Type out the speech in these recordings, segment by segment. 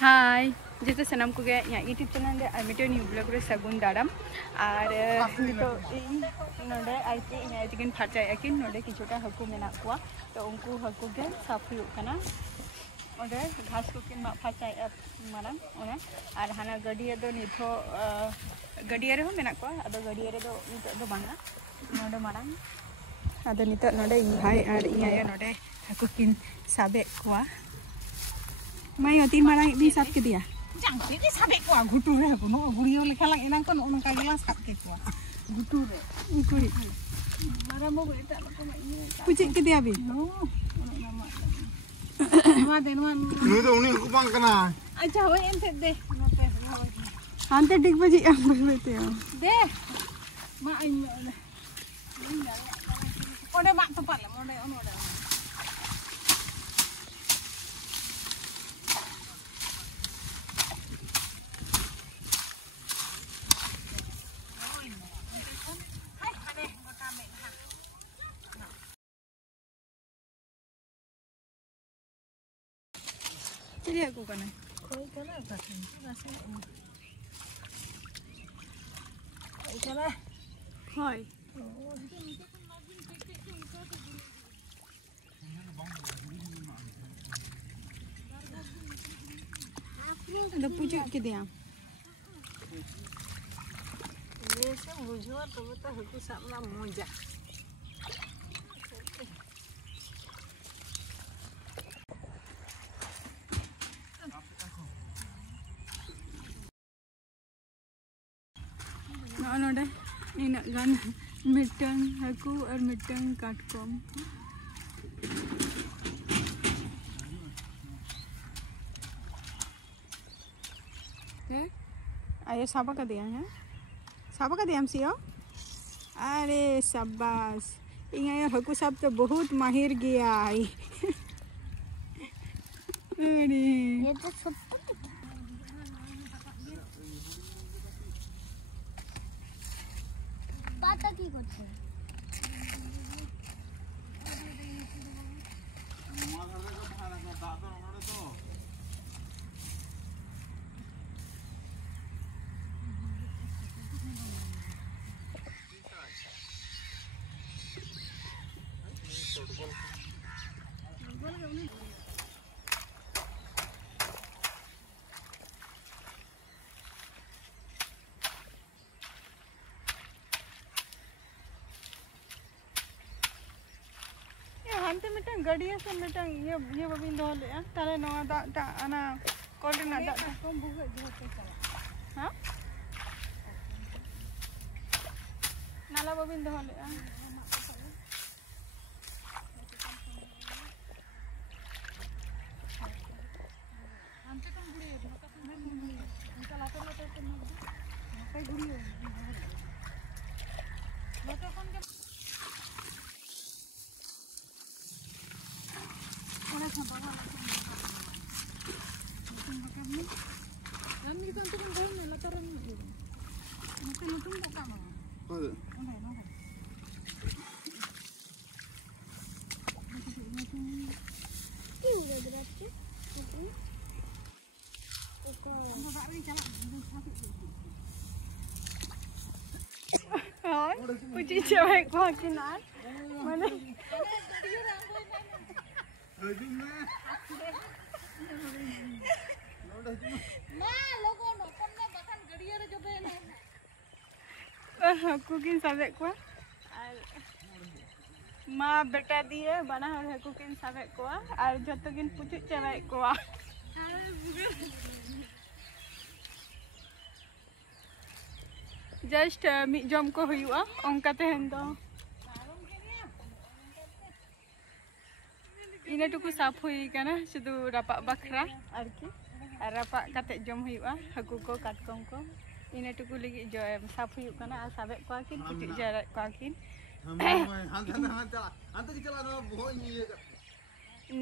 हाय जैसे सनम को गए यहाँ यूट्यूब चैनल रे मिटे न्यू ब्लॉग रे सगुन दाराम और तो नोडे आइते यहाँ जिन फाचा अकिन नोडे किछुटा हकु मेना कुआ तो उनको हकु के साफ हुई कना ओडे घास को किन मा फाचा मारंग ओने और हाना गडिया दो निथो गडिया रे हो मेना कुआ अदो गडिया रे दो नितो दो बांगा नोडे मारंग अदो नितो नोडे भाई और इया नोडे हकु किन साबे कुआ Mai tin marang ini sab ke dia. Jang ini sabek kuah gutu re kono guriyo lekha lang enang kon onong kagela sab ke kuah gutu re Guri. mara mo eta ko mai ini Pucik ke dia bi. no nama denwan Ini tuh unik aku bang kena. aja we ente de Ante dik baji am bete. de ma ai ode mak tepat lah ode ono ode Jadi aku kan. koi kana batin rasa koi kana Hai. Ada pucuk ke dia. ये सब बुझवा तो बता हकु सामना मोजा नोडे इन गान मिटंग हकु और मिटंग काटकोम आये साबा का दिया है साबा का दिया हम सियो अरे शाबाश इया हकु साब तो बहुत माहिर गया अरे ये तो सब पाता की करছে hantu mitang gadiya se mitang ye babin do le tale no da ana kol na da kom buka jote chala ha nala babin do le ante kom guri dhaka kom unta latar latar kom kai guri latar kon ke ora sababa dan ni kan tuh kan lataran itu mungkin itu buka mah Ada. Puji cewek gua kinar mana cooking साबे को माँ बेटा दिए बना और cooking साबे को और जतो किन पुचु चबाय को जस्ट मी जम को हुआ ओंका तेहन दो इना टुकु साफ हुई कना शुधु रापा बखरा आरकी रापा कते जम हुआ हकु को काटकम को इना टुकु लगी जो साफ हुई कना आ साबे को किन पुचु जरा को किन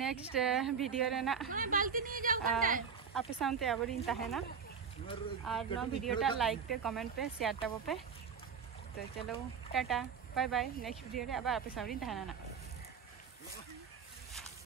नेक्स्ट वीडियो रे ना बाल्टी निये जाओ कंटे आपे सामते आबरिन ताहेना और ना वीडियो टा लाइक पे कमेंट पे शेयर टाबो पे तो चलो tata bye bye next video रे अब आपे सामरिन ताहेना ना